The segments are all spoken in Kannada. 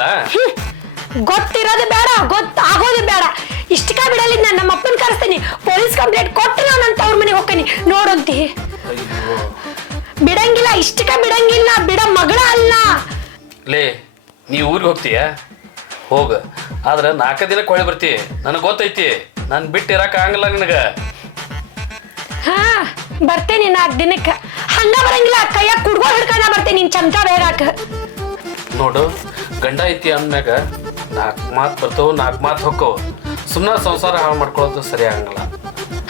ಗೊತ್ತಿಲ್ಲ ಗೊತ್ತಿರೋದು ಬೇಡ ಗೊತ್ತಾಗೋದು ಬೇಡ ಇಷ್ಟಕ್ಕ ಬಿಡಲಿ ನಾನು ನಮ್ಮ ಅಪ್ಪನ ಕರೆಸ್ತೀನಿ ಪೊಲೀಸ್ ಕಂಪ್ಲೇಂಟ್ ಕೊಟ್ಟು ನಾನು ಅಂತ ಅವ್ರ ಮನೆಗೆ ಹೋಗ್ತೀನಿ ನೋಡಂತಿ ಬಿಡಂಗಿಲ್ಲ ಇಷ್ಟಕ್ಕ ಬಿಡಂಗಿಲ್ಲ ಬಿಡ ಮಗಳ ಅಲ್ಲ ಲೇ ನೀ ಊರಿಗೆ ಹೋಗ್ತೀಯ ಹೋಗ ಆದ್ರೆ 4 ದಿನಕ್ಕೆ ಹೊಳೆ ಬರ್ತಿ ನನಗೆ ಗೊತ್ತೈತಿ ನಾನು ಬಿಟ್ಟು ಇರಕ್ಕೆ ಆಗಲ್ಲ ನಿನಗ ಹಾ ಬರ್ತೇನೆ 4 ದಿನಕ್ಕೆ ಹಂಗ ಬರಂಗಿಲ್ಲ ಕೈಯಾಗ ಕುಡ್ಕೊಂಡು ಹಿಡ್ಕೊಂಡ ಬರ್ತೇನೆ ನಿನ್ ಚಮಚ ಬೇರಾಕ ನೋಡು ಗಂಡ ಐತಿ ಅಂದ್ಮ್ಯಾಗ 4 ಮಾತು ಬರ್ತಾವ 4 ಮಾತು ಹೋಕ್ಕವ ಸುಮ್ಮನೆ ಸಂಸಾರ ಹಾಳು ಮಾಡ್ಕೊಳ್ಳೋದು ಸರಿ ಆಗಂಗಿಲ್ಲ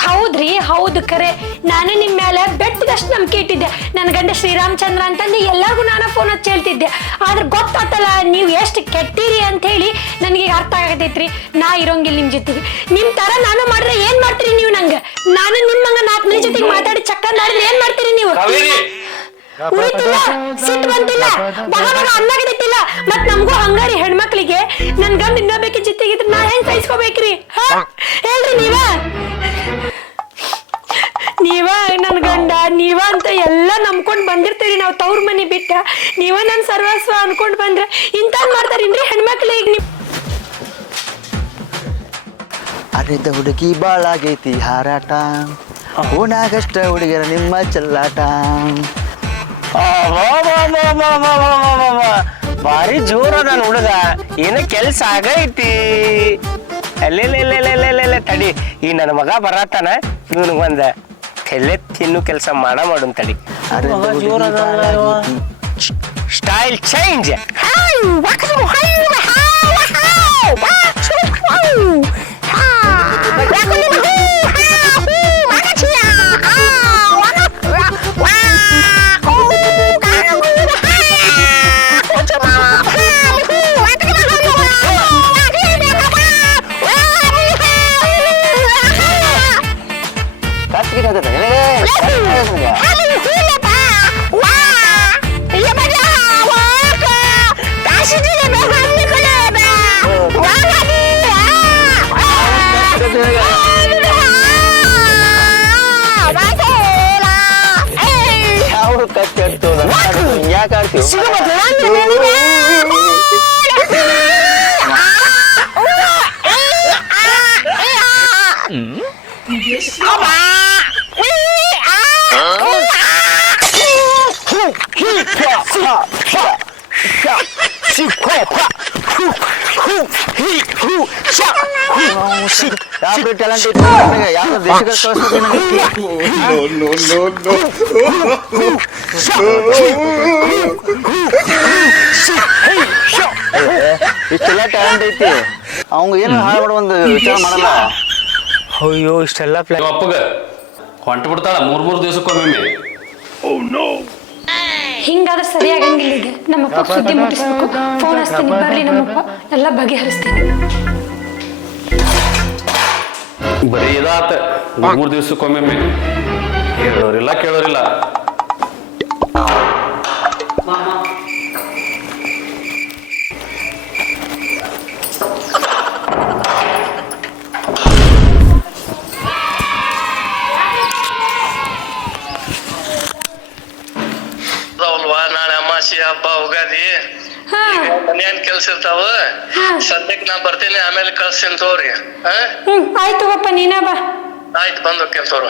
ಹೌದ್ರಿ ಹೌದು ಕರೆ ನಾನು ನಿಮ್ಮ ಮೇಲೆ ಬೆಟ್ಟದಷ್ಟು ನಂಬಿಕೆ ಇಟ್ಟಿದ್ದೆ ನನ್ನ ಗಂಡ ಶ್ರೀರಾಮಚಂದ್ರ ಅಂತಂದು ಎಲ್ಲರಿಗೂ ನಾನು ಫೋನ್ ಹಚ್ಚಿ ಹೇಳ್ತಿದ್ದೆ ಆದ್ರೆ ಗೊತ್ತಾತಲ್ಲ ನೀವು ಎಷ್ಟು ಕೆಟ್ಟಿರಿ ಅಂತ ಹೇಳಿ ನನಗೆ ಅರ್ಥ ಆಗತೈತ್ರಿ ನಾ ಇರೋಂಗಿಲ್ಲ ನಿಮ್ಮ ಜೊತೆಗೆ ನಿಮ್ಮ ತರ ನಾನು ಮಾಡಿದ್ರೆ ಏನ್ ಮಾಡ್ತೀರಿ ನೀವು ನಂಗೆ ನಾನು ನಿಮ್ಮಂಗ 4 ಮಂದಿ ಜೊತೆಗೆ ಮಾತಾಡಿ ಚಕ್ಕ ಮಾಡಿದ್ರೆ ಏನ್ ಮಾಡ್ತೀರಿ ನೀವು ಉಳಿತಿಲ್ಲ ಸಿಟ್ಟು ಬಂತಿಲ್ಲ ಬಗ ಅನ್ನಾಗದಿತ್ತಿಲ್ಲ ಮತ್ ನಮಗೂ ಹಂಗಾರಿ ಹೆಣ್ಮಕ್ಳಿಗೆ ನನ್ ಗಂಡ ಇನ್ನೊಬ್ಬಕ್ಕೆ ಜೊತೆಗಿದ್ರೆ ನಾ ಹೆಂಗ್ ಸಹಿಸ್ಕೋಬೇಕ್ರಿ ಹೇಳ್ರಿ ನೀವ ನನ್ ಗಂಡ ನೀವ ಅಂತ ಎಲ್ಲ ನಂಬ್ಕೊಂಡ್ ಬಂದಿರ್ತೀರಿ ನಾವ್ ತವ್ರ ಮನೆ ಬಿಟ್ಟ ನೀವ ನನ್ ಸರ್ವಸ್ವ ಅನ್ಕೊಂಡ್ ಬಂದ್ರೆ ಇಂತಾದ್ ಮಾಡ್ತಾರೇನ್ರಿ ಹೆಣ್ಮಕ್ಳಿಗೆ ಅರಿದ ಹುಡುಗಿ ಬಾಳಾಗೈತಿ ಹಾರಾಟ ಓನಾಗಷ್ಟ ಹುಡುಗರ ನಿಮ್ಮ ಚೆಲ್ಲಾಟ ಭಾರಿ ಜೋರ ಅದಾನ ಹುಡುಗ ಏನ ಕೆಲ್ಸ ಆಗೈತಿ ಅಲ್ಲೆಲ್ಲ ತಡಿ ಈ ನನ್ನ ಮಗ ಬರತ್ತಾನ ಇವನಿಗೆ ಒಂದ ತೆಲೆ ತಿನ್ನು ಕೆಲಸ ಮಾಡುನ್ ತಡಿ ಸ್ಟೈಲ್ ಚೇಂಜ್ ಯಾಕೆ ಆಡ್ತೀವಿ ಯಾವ ಟ್ಯಾಲೆಂಟ್ ಐತಿ ಯಾವ ದೇಶಕ್ಕೆ ಇಷ್ಟೆಲ್ಲ ಟ್ಯಾಲೆಂಟ್ ಐತಿ ಅವಂಗ ಏನು ಹಾಳು ಮಾಡೋ ಒಂದು ವಿಚಾರ ಮಾಡಲ್ಲ ಅಯ್ಯೋ ಇಷ್ಟೆಲ್ಲ ಪ್ಲಾನ್ ಅಪ್ಪಗ ಹೊಂಟು ಬಿಡ್ತಾಳ 3 ದಿವಸಕ್ಕೊಮ್ಮೆ ಹಿಂಗಾದ್ರೆ ಸರಿಯಾಗಂಗಿಲ್ಲ ಈಗ ನಮ್ಮಪ್ಪ ಸುದ್ದಿ ಮುಟ್ಟಿಸ್ಬೇಕು ಫೋನ್ ಹಚ್ತೀನಿ ಬರ್ರಿ ನಮ್ಮಪ್ಪ ಎಲ್ಲ ಬಗೆಹರಿಸ್ತೀನಿ ಬರೀ ಇದಾತ 3 ದಿವಸಕ್ಕೊಮ್ಮೆ ಹೇಳೋರಿಲ್ಲ ಕೇಳೋರಿಲ್ಲ ನಾಳೆ ಅಮಾಸಿ ಹಬ್ಬ ಉಗಾದಿ ಮನ್ಯಾನ್ ಕೆಲ್ಸ ಇರ್ತಾವ ಸದ್ಯಕ್ ನಾ ಬರ್ತೀನಿ ಆಮೇಲೆ ಕಳ್ಸ್ತೀನಿ ತೋರಿ ಆಯ್ತು ಅಪ್ಪ ನೀನ ಬಾ ಆಯ್ತು ಬಂದು ಕೆಲ್ಸವ್ರ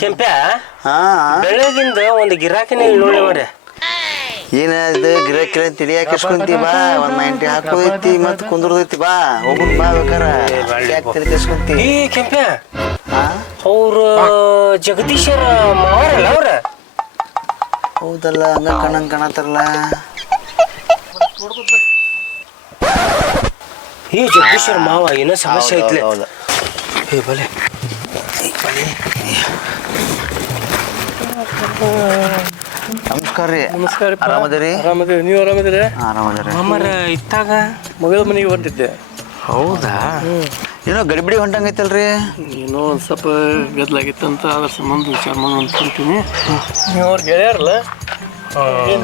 ಕೆಂಪ್ಯ ಬೆಳಗಿಂದ ಒಂದು ಗಿರಾಕಿನ ನೋಡಿ ಮರೆ ಏನದು ಗಿರಾಕಿ ತಿಳಿಯಾಕಿಸ್ಕೊಂತಿ ಬಾ ಒಂದ್ 90 ಹಾಕೋದೈತಿ ಮತ್ ಕುಂದ್ರದೈತಿ ಬಾ ಹೋಗುನ್ ಬಾ ಬೇಕಾರ ತಿಳಿಸ್ಕೊಂತಿ ಈ ಕೆಂಪ್ಯ ಅವ್ರ ಜಗದೀಶರ ಮಾವರಲ್ಲ ಅವ್ರ ಹೌದಲ್ಲ ಹಂಗ ಕಣಂಗ್ ಕಾಣತಾರಲ್ಲ ಈ ಜಗದೀಶರ ಮಾವ ಏನೋ ಸಮಸ್ಯೆ ಐತ್ಲೆ ಏ ಬಲೆ ನಮಸ್ಕಾರ ರೀ ನಮಸ್ಕಾರ ಆರಾಮದಿರಿ ನೀವು ಆರಾಮದಿರಿ ಆರಾಮದಿರಿ ಅಮ್ಮರ ಇತ್ತಾಗ ಮಗಳ ಮನೆಗೆ ಹೊಂಟಿದ್ದೆ ಹೌದಾ ಏನೋ ಗಡಿಬಿಡಿ ಹೊಂಟಂಗೈತಲ್ರಿ ಏನೋ ಒಂದು ಸ್ವಲ್ಪ ಗದ್ದಲಾಗಿತ್ತಂತ ಅದ್ರ ಸಂಬಂಧ ವಿಚಾರ ಮಾಡೋಣ ಅಂದ್ಕೊಂತೀನಿ ನೀವು ಅವ್ರು ಗೆಳೆಯಾರಲ್ಲ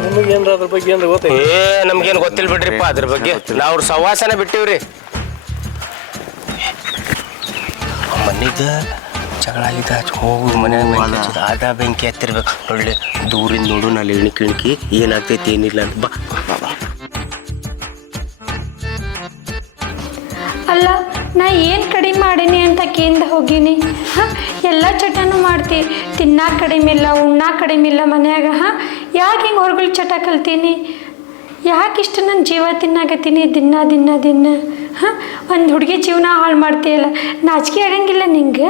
ನಿಮಗೇನ್ರ ಅದ್ರ ಬಗ್ಗೆ ಏನ್ರ ಗೊತ್ತೈತಿ ಏ ನಮ್ಗೇನು ಗೊತ್ತಿಲ್ಲ ಬಿಡ್ರಿಪ್ಪ ಅದ್ರ ಬಗ್ಗೆ ನಾವು ಅವ್ರ ಸವಾಸನ ಬಿಟ್ಟಿವ್ರಿ ಮನೆಗ ಜಗಳ ಆಗಿದ್ದ ಹೋಗಿ ಮನ್ಯಾಗ ಆದ ಬೆಂಕಿ ಹತ್ತಿರ್ಬೇಕು ಒಳ್ಳೆ ದೂರಿಂದ ನೋಡು ನಲ್ಲಿ ಇಣಿಕಿ ಏನಾಗ್ತೈತಿ ಏನಿಲ್ಲ ಅಂತ ಬಾ ನಾ ಏನು ಕಡಿಮೆ ಮಾಡೀನಿ ಅಂತ ಕೇಂದ್ರ ಹೋಗೀನಿ ಹಾಂ ಎಲ್ಲ ಚಟನೂ ಮಾಡ್ತಿ ತಿನ್ನಾಕ ಕಡಿಮೆ ಇಲ್ಲ ಉಣ್ಣಾಕ ಕಡಿಮೆ ಇಲ್ಲ ಮನ್ಯಾಗ ಹಾಂ ಯಾಕೆ ಹಿಂಗೆ ಹೊರಗಳು ಚಟ ಕಲ್ತೀನಿ ಯಾಕಿಷ್ಟು ನನ್ನ ಜೀವ ತಿನ್ನಾಕತ್ತೀನಿ ದಿನ ಹಾಂ ಒಂದು ಹುಡುಗಿ ಜೀವನ ಹಾಳು ಮಾಡ್ತೀಯಲ್ಲ ನಾಚಿಕೆ ಆಗಂಗಿಲ್ಲ ನಿಂಗೆ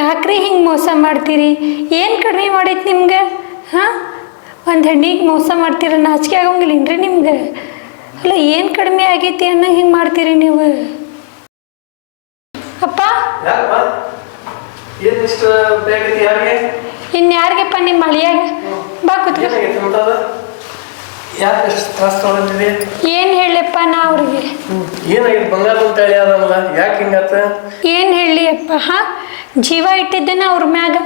ಯಾಕ್ರಿ ಹಿಂಗೆ ಮೋಸ ಮಾಡ್ತೀರಿ ಏನು ಕಡಿಮೆ ಮಾಡೈತಿ ನಿಮ್ಗೆ ಹಾಂ ಒಂದು ಹೆಣ್ಣಿಗೆ ಮೋಸ ಮಾಡ್ತೀರ ನಾಚಿಕೆ ಆಗಂಗಿಲ್ಲನ್ರಿ ನಿಮ್ಗೆ ಅಲ್ಲ ಏನು ಕಡಿಮೆ ಆಗೈತಿ ಅನ್ನೋ ಹಿಂಗೆ ಮಾಡ್ತೀರಿ ನೀವು ಅಪ್ಪ ಇನ್ಯಾರಿಗೆಪ್ಪ ನಿಮ್ಮ ಮಳಿಯಾಗ ಬಾ ಕೂತ್ಕೊ ಏನು ಹೇಳಪ್ಪ ನಾ ಅವ್ರಿಗೆ ಏನಾಗಿದೆ ಬಂಗಾರ ಅಂತ ಹೇಳಿ ಅದಲ್ಲ ಯಾಕೆ ಹಿಂಗತ್ತ ಏನು ಹೇಳಲಿ ಅಪ್ಪ ಹಾಂ ಜೀವ ಇಟ್ಟಿದ್ದೇನೆ ಅವ್ರ ಮ್ಯಾಗ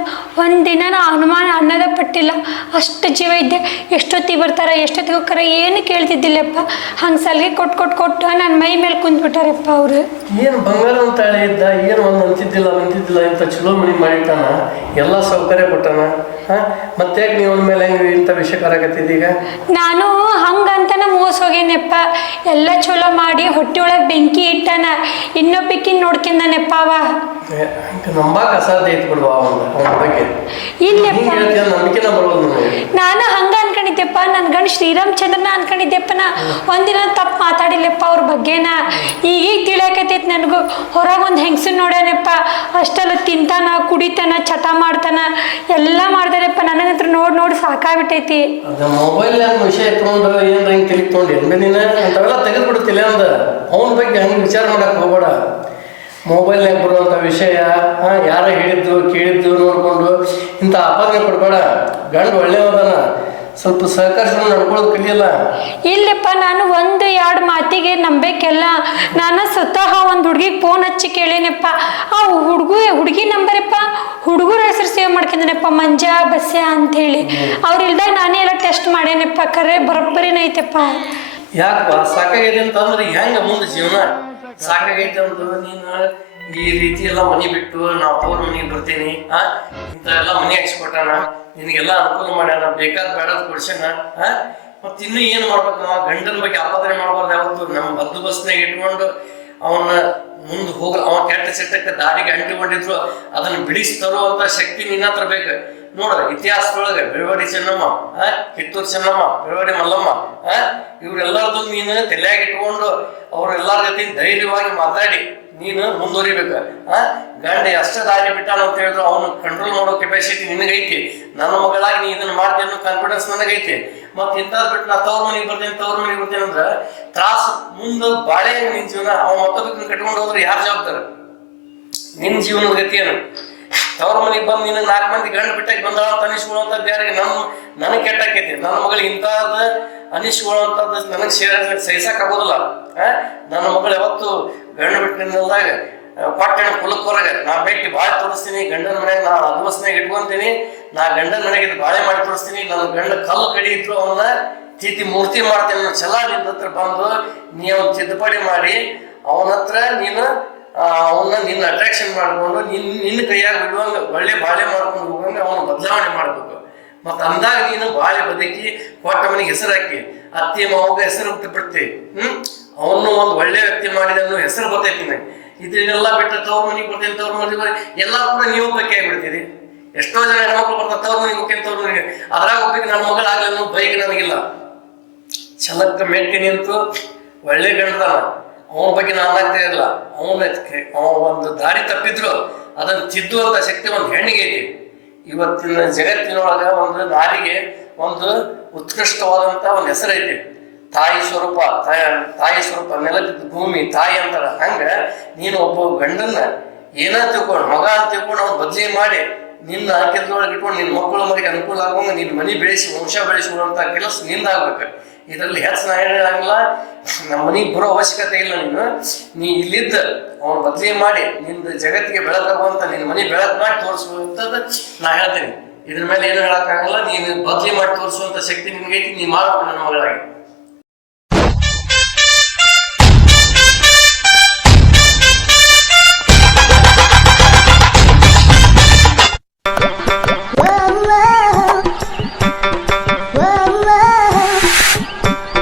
ಒಂದಿನ ನಾ ಅನುಮಾನ ಅನ್ನೋದೇ ಪಟ್ಟಿಲ್ಲ ಅಷ್ಟು ಜೀವ ಇದ್ದೆ ಎಷ್ಟೊತ್ತಿಗೆ ಬರ್ತಾರೆ ಎಷ್ಟೊತ್ತಿಗೆ ಹೋಗ್ತಾರೆ ಏನು ಕೇಳ್ತಿದ್ದಿಲ್ಲಪ್ಪ ಹಂಗೆ ಸಲಿಗೆ ಕೊಟ್ಟು ನನ್ನ ಮೈ ಮೇಲೆ ಕುಂತ್ಬಿಟ್ಟಾರಪ್ಪ ಅವರು ಏನು ಬಂಗಾರ ಅಂತ ಹೇಳಿ ಇದ್ದ ಏನು ಒಂದು ಅಂತಿದ್ದಿಲ್ಲ ಇಂಥ ಚಲೋ ಮನೆ ಮಾಡಿಟ್ಟಾನ ಎಲ್ಲ ಸೌಕರ್ಯ ಕೊಟ್ಟಾನ ಹಾಂ ಮತ್ತೆ ನೀವು ಅವನ ಮೇಲೆ ಹೆಂಗೆ ಇಂಥ ವಿಷಯ ಕರಾಕತ್ತಿದ್ದೀಗ ನಾನು ಹಂಗಂತನ ಮೋಸ ಹೋಗೇನಪ್ಪ ಎಲ್ಲ ಚಲೋ ಮಾಡಿ ಹೊಟ್ಟೆ ಒಳಗೆ ಬೆಂಕಿ ಇಟ್ಟಾನ ಇನ್ನೊಬ್ಬಕ್ಕಿನ ನೋಡ್ಕೊಂಡಾನಪ್ಪ ಅವ ನಂಬಾಕ ಅಸಾಧ್ಯ ಐತಿ ಬಿಡುವ ಅವನ ಬಗ್ಗೆ ಇಲ್ಲಪ್ಪ ನಂಬಿಕೆನ ಬರೋದು ನಾನು ಹಂಗ ಅನ್ಕೊಂಡಿದ್ದೆಪ್ಪ ನನ್ನ ಗಂಡ ಶ್ರೀರಾಮಚಂದ್ರನ ಅನ್ಕೊಂಡಿದ್ದೆಪ್ಪ ನಾ ಒಂದಿನ ತಪ್ಪು ಮಾತಾಡಿಲ್ಲಪ್ಪ ಅವ್ರ ಬಗ್ಗೆನ ಈಗೀಗ ತಿಳಿಯಾಕತ್ತೈತಿ ನನಗೂ ಹೊರಗೆ ಒಂದು ಹೆಂಗಸನ್ ನೋಡ್ಯಾನಪ್ಪ ಅಷ್ಟೆಲ್ಲ ತಿಂತಾನ ಕುಡಿತಾನ ಚಟ ಮಾಡ್ತಾನ ಎಲ್ಲ ಮಾಡ್ತಾನಪ್ಪ ನನಗಂತ್ರ ನೋಡಿ ಸಾಕಾಗ್ಬಿಟ್ಟೈತಿ ಮೊಬೈಲ್ ವಿಷಯ ಎತ್ಕೊಂಡು ಏನ್ ಹಿಂಗೆ ತಿಳಿ ತೊಗೊಂಡು ನೀನು ಅಂಥವೆಲ್ಲ ತೆಗೆದ್ಬಿಡುತ್ತಿಲ್ಲ ಅಂದ ಅವನ ಬಗ್ಗೆ ಹಂಗೆ ವಿಚಾರ ಮಾಡಕ್ ಹೋಗ್ಬೇಡ ಮೊಬೈಲ್ನಾಗ ಬರುವಂಥ ವಿಷಯ ಯಾರ ಹೇಳಿದ್ದು ಕೇಳಿದ್ದು ನೋಡ್ಕೊಂಡು ಇಂಥ ಆಪಾದನೆ ಕೊಡ್ಬೇಡ ಗಂಡು ಒಳ್ಳೆಯವದಾನ ಸ್ವಲ್ಪ ಸಹಕರಿಸ್ಕೊಂಡು ನಡ್ಕೊಳ್ಳೋದು ಕಲಿಯಲ್ಲ ಇಲ್ಲಪ್ಪ ನಾನು 1-2 ಮಾತಿಗೆ ನಂಬೇಕೆಲ್ಲ ನಾನು ಸ್ವತಃ ಒಂದು ಹುಡುಗಿಗೆ ಫೋನ್ ಹಚ್ಚಿ ಕೇಳೇನಪ್ಪ ಆ ಹುಡುಗಿ ನಂಬರಪ್ಪ ಹುಡುಗರ ಹೆಸರು ಸೇವ್ ಮಾಡ್ಕೊಂಡೇನಪ್ಪ ಮಂಜಾ ಬಸ್ಯಾ ಅಂಥೇಳಿ ಅವ್ರಿಲ್ದಾಗ ನಾನೇ ಎಲ್ಲ ಟೆಸ್ಟ್ ಮಾಡೇನಪ್ಪ ಕರೆ ಬರೋಬ್ಬರಿನೈತಪ್ಪ ಯಾಕಪ್ಪ ಸಾಕಾಗೈತೆ ಅಂತಂದ್ರೆ ಹೆಂಗ ಮುಂದೆ ಜೀವನ ಸಾಕಾಗೈತೆ ಅಂತ ನೀನು ಈ ರೀತಿ ಎಲ್ಲ ಮನೆ ಬಿಟ್ಟು ನಾವು ಅವ್ರ ಮನೆಗೆ ಬರ್ತೀನಿ ಇಂಥ ಎಲ್ಲ ಮನೆ ಹಾಕ್ಸ್ಕೊಟ್ಟಾನ ನಿನಗೆಲ್ಲ ಅನುಕೂಲ ಮಾಡ್ಯಾನ ಬೇಕಾದ ಬೇಡದ ಕೊಡ್ಸ್ಯಾನ ಮತ್ತ ಇನ್ನು ಏನ್ ಮಾಡ್ಬೇಕು ಗಂಡನ ಬಗ್ಗೆ ಆಪಾದನೆ ಮಾಡಬಾರ್ದು ಯಾವತ್ತು ನಮ್ಮ ಬಂದೋಬಸ್ತ್ನಾಗ ಇಟ್ಕೊಂಡು ಅವನ್ನ ಮುಂದೆ ಹೋಗ ಅವ ಕೆಟ್ಟ ಚಟ್ಟಕ್ಕೆ ದಾರಿಗೆ ಅಂಟಿಕೊಂಡಿದ್ರು ಅದನ್ನ ಬಿಡಿಸ್ತರೋ ಅಂತ ಶಕ್ತಿ ನಿನ್ನ ಹತ್ರ ಬೇಕು ನೋಡ ಇತಿಹಾಸದೊಳಗೆ ಬೆಳವಾಡಿ ಚೆನ್ನಮ್ಮ ಕಿತ್ತೂರು ಚೆನ್ನಮ್ಮ ಬೆಳವಾಡಿ ಮಲ್ಲಮ್ಮ ಇವ್ರೆಲ್ಲರದು ನೀನು ತಲೆಯಾಗ ಇಟ್ಕೊಂಡು ಅವ್ರೆಲ್ಲರ ಜೊತೆ ಧೈರ್ಯವಾಗಿ ಮಾತಾಡಿ ನೀನು ಮುಂದುವರಿಬೇಕ ಗಂಡ ಎಷ್ಟ ದಾರಿ ಬಿಟ್ಟಾನ ಅಂತ ಹೇಳಿದ್ರು ಅವನು ಕಂಟ್ರೋಲ್ ಮಾಡೋ ಕೆಪಾಸಿಟಿ ನಿನಗೈತಿ ನನ್ನ ಮಗಳಾಗಿ ನೀ ಇದನ್ನ ಮಾಡ್ತೀನಿ ಅನ್ನೋ ಕಾನ್ಫಿಡೆನ್ಸ್ ನನಗೈತಿ ಮತ್ ಇಂಥದ್ ಬಿಟ್ಟು ನಾ ತವ್ರ ಮನೆಗೆ ಬರ್ತೇನೆ ಅಂದ್ರ ತ್ರಾಸ ಮುಂದೆ ಬಾಳೆ ನಿನ್ ಜೀವನ ಅವ ಮತ್ತೊಬ್ಬ ಕಟ್ಕೊಂಡು ಹೋದ್ರೆ ಯಾರು ಜವಾಬ್ದಾರ ನಿನ್ ಜೀವನದ ಗತಿ ಏನು ತವ್ರ ಮನೆಗೆ ಬಂದು ನೀನು 4 ಮಂದಿ ಗಂಡು ಬಿಟ್ಟಾಗಿ ಬಂದಾಳ ಅಂತ ಅನಿಸ್ಕೊಳ್ಳುವಂಥದ್ದು ಯಾರಿಗೆ ನನಗೆ ಕೆಟ್ಟಾಕೈತಿ ನನ್ನ ಮಗಳಿಗೆ ಇಂಥದ್ದು ಅನಿಸ್ಕೊಳ್ಳುವಂಥದ್ದು ನನಗೆ ಸಹಿಸಕ್ ಆಗೋದಿಲ್ಲ ನನ್ನ ಮಗಳು ಯಾವತ್ತು ಗಂಡು ಬಿಟ್ಟಿದಾಗ ಪಟ್ಟಣ ಕುಲಕ್ ಹೊರಗೆ ನಾ ಬೆಟ್ಟಿ ಬಾಳೆ ತೋರಿಸ್ತೀನಿ ಗಂಡನ ಮನೆಗೆ ನಾ ಅದ್ವಸ್ನಾಗ ಇಟ್ಕೊಂತೀನಿ ನಾ ಗಂಡನ ಮನೆಗೆ ಬಾಳೆ ಮಾಡಿ ತೋರಿಸ್ತೀನಿ ನನ್ನ ಗಂಡ ಕಲ್ಲು ಕಡಿ ಇದ್ರು ಅವನ್ನ ತಿದ್ದಿ ಮೂರ್ತಿ ಮಾಡ್ತೀನಿ ಅನ್ನೋ ಛಲ ನಿನ್ನ ಹತ್ರ ಬಂದು ನೀ ಅವ್ನ ತಿದ್ದುಪಡಿ ಮಾಡಿ ಅವನ ಹತ್ರ ನೀನು ಅವನ್ನ ನಿನ್ನ ಅಟ್ರಾಕ್ಷನ್ ಮಾಡ್ಕೊಂಡು ನಿನ್ನ ಕೈಯಾಗ ಬಿಡುವಂಗ ಒಳ್ಳೆ ಬಾಳೆ ಮಾಡ್ಕೊಂಡು ಹೋಗುವಂಗ ಅವನ ಬದಲಾವಣೆ ಮಾಡ್ಬೇಕು ಮತ್ತ ಅಂದಾಗ ನೀನು ಬಾಳೆ ಬದುಕಿ ಕೊಟ್ಟ ಮನೆಗೆ ಹೆಸರು ಹಾಕಿ ಅತ್ತಿ ಮಾವಗ ಹೆಸರು ಬಿಡ್ತಿ ಅವನು ಒಂದು ಒಳ್ಳೆ ವ್ಯಕ್ತಿ ಮಾಡಿದನ್ನು ಹೆಸರು ಬರ್ತೈತಿ ಇದನ್ನೆಲ್ಲ ಬಿಟ್ಟು ತವ್ರ ಮನೆಗೆ ಬರ್ತೇನೆ ತವ್ರ ಮನೆಗೆ ಎಲ್ಲ ಕೂಡ ನೀವು ಒಬ್ಬಕ್ಕೆ ಆಗಿಬಿಡ್ತೀರಿ ಎಷ್ಟೋ ಜನ ಹೆಣ್ಮಕ್ಳು ಬರ್ತಾರೆ ತವ್ರ ಮನೆಗೆ ಹೋಗ್ತೇನೆ ತವ್ರ ಮನೆಗೆ ಅದ್ರಾಗ ಒಬ್ಬಕ್ಕೆ ನನ್ನ ಮಗಳಾಗಲ್ಲ ಬೈಕ್ ನನಗಿಲ್ಲ ಛಲಕ್ಕ ಮೆಟ್ಟಿ ನಿಂತು ಒಳ್ಳೆ ಗಂಡದಾನ ಅವನ ಬಗ್ಗೆ ನಾನು ಆಗ್ತಾ ಇರಲ್ಲ ಅವ ಒಂದು ದಾರಿ ತಪ್ಪಿದ್ರು ಅದನ್ನು ತಿದ್ದುವಂತ ಶಕ್ತಿ ಒಂದು ಹೆಣ್ಣಿಗೆ ಐತಿ ಇವತ್ತಿನ ಜಗತ್ತಿನೊಳಗ ಒಂದು ನಾರಿಗೆ ಒಂದು ಉತ್ಕೃಷ್ಟವಾದಂತ ಒಂದು ಹೆಸರೈತಿ ತಾಯಿ ಸ್ವರೂಪ ನೆಲದ ಭೂಮಿ ತಾಯಿ ಅಂತಾರ ಹಂಗ ನೀನು ಒಬ್ಬ ಗಂಡನ್ನ ಏನ ತಿಳ್ಕೊಂಡು ಮಗ ಅಂತ ತಿಳ್ಕೊಂಡು ಅವ್ನು ಬದಲಿ ಮಾಡಿ ನಿನ್ನ ಕೆಲಸದೊಳಗೆ ಇಟ್ಕೊಂಡು ನಿನ್ನ ಮಕ್ಕಳ ಮನೆಗೆ ಅನುಕೂಲ ಆಗುವಂಗ ನಿನ್ನ ಮನೆ ಬೆಳೆಸಿ ವಂಶ ಬೆಳೆಸುವಂತ ಕೆಲಸ ನಿಂದ ಆಗ್ಬೇಕು ಇದರಲ್ಲಿ ಹೆಚ್ಚು ನಾ ಹೇಳಂಗಿಲ್ಲ ನಮ್ಮ ಮನೆಗೆ ಬರೋ ಅವಶ್ಯಕತೆ ಇಲ್ಲ ನೀ ಇಲ್ಲಿದ್ದ ಅವನು ಬದಲಿ ಮಾಡಿ ನಿಂದ ಜಗತ್ತಿಗೆ ಬೆಳಕಾಗುವಂತ ನಿನ್ನ ಮನೆ ಬೆಳಕು ಮಾಡಿ ತೋರಿಸುವಂಥದ್ದು ನಾ ಹೇಳ್ತೇನೆ ಇದ್ರ ಮೇಲೆ ಏನು ಹೇಳಕ್ಕಾಗಲ್ಲ ನೀನು ಬದಲಿ ಮಾಡಿ ತೋರಿಸುವಂತ ಶಕ್ತಿ ನಿನ್ಗೈತಿ ನೀ ಮಾಡ್ಬೇಕು ನನ್ನ ಮಗಳಾಗಿ